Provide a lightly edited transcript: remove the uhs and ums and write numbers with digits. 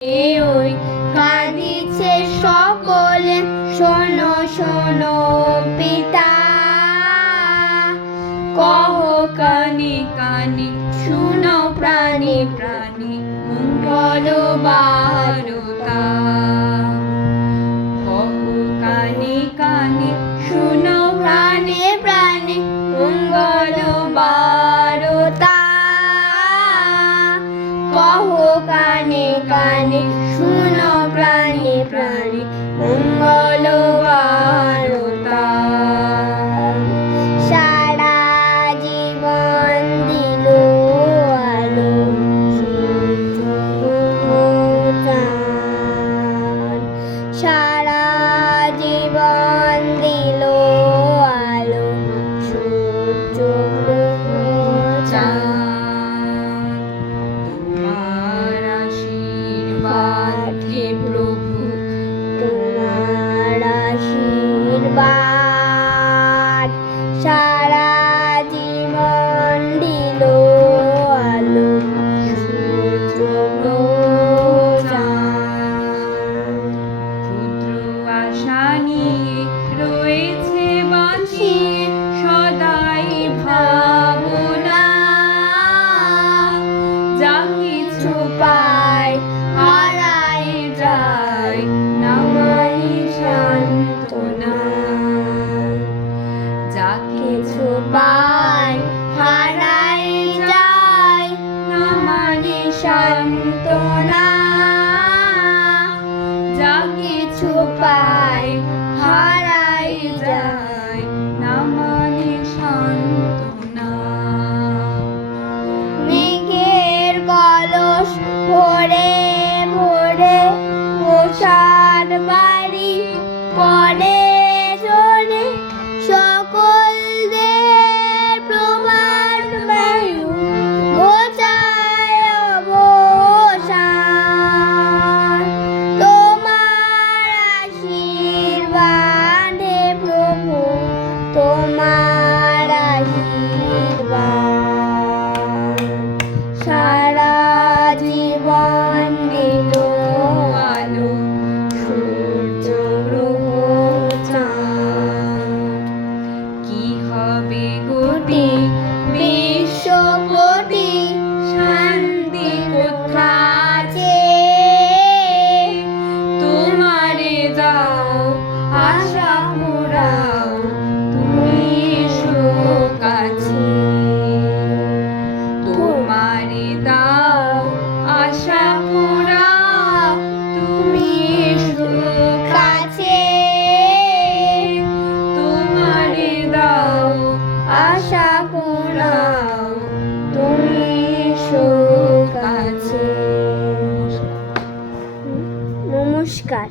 ওই কাঁদিছে সকলে, শোনো শোনো পিতা। কহ কানে কানে, শুনো প্রাণে প্রাণে, মঙ্গল বারতা। কহ কানে কানে, শুনো প্রাণে প্রাণে, মঙ্গল বারতা। কহ কানে কানে, শুনো প্রাণে প্রাণে, মঙ্গল বারতা। সারা জীবন দিল আলো, সারা জীবন দিল আলো, সূর্য তোমার আশীর্বাদ হে প্রভু, তোমার আশীর্বাদ সারা জীবন দিল আলো, সূর্য ক্ষুদ্র আশা নিয়ে রয়েছে বাঁচিয়ে সদাই ভাবনা। যা কিছু পায় হারায় যায়, নামাই সান্ত্বনা। যা কিছু পায় হারায় যায়, নামাই সান্ত্বনা। যা কিছু পায় হারায় যায়, নামাই সান্ত্বনা। মেঘের কলস ভরে ভরে পোষার বাড়ি পড়ে চলে, সকল দের প্রভাত বায়ু ঘোচায় অবসান। তোমার আশীর্বাদ হে প্রভু, তোমার আশীর্বাদ সারা জীবন দিল আলো, সূর্য গ্রহ চাঁদ। কি হবে গতি বিশ্বপতি, শান্তি কোথা আছে? তোমারে দাও আশা মোরাও, তুমি এসো কাছে। তোমারে দাও আশা মোরাও, তুমি এসো কাছে। তোমারে দাও আশা মোরাও, তুমি এসো কাছে। নমস্কার।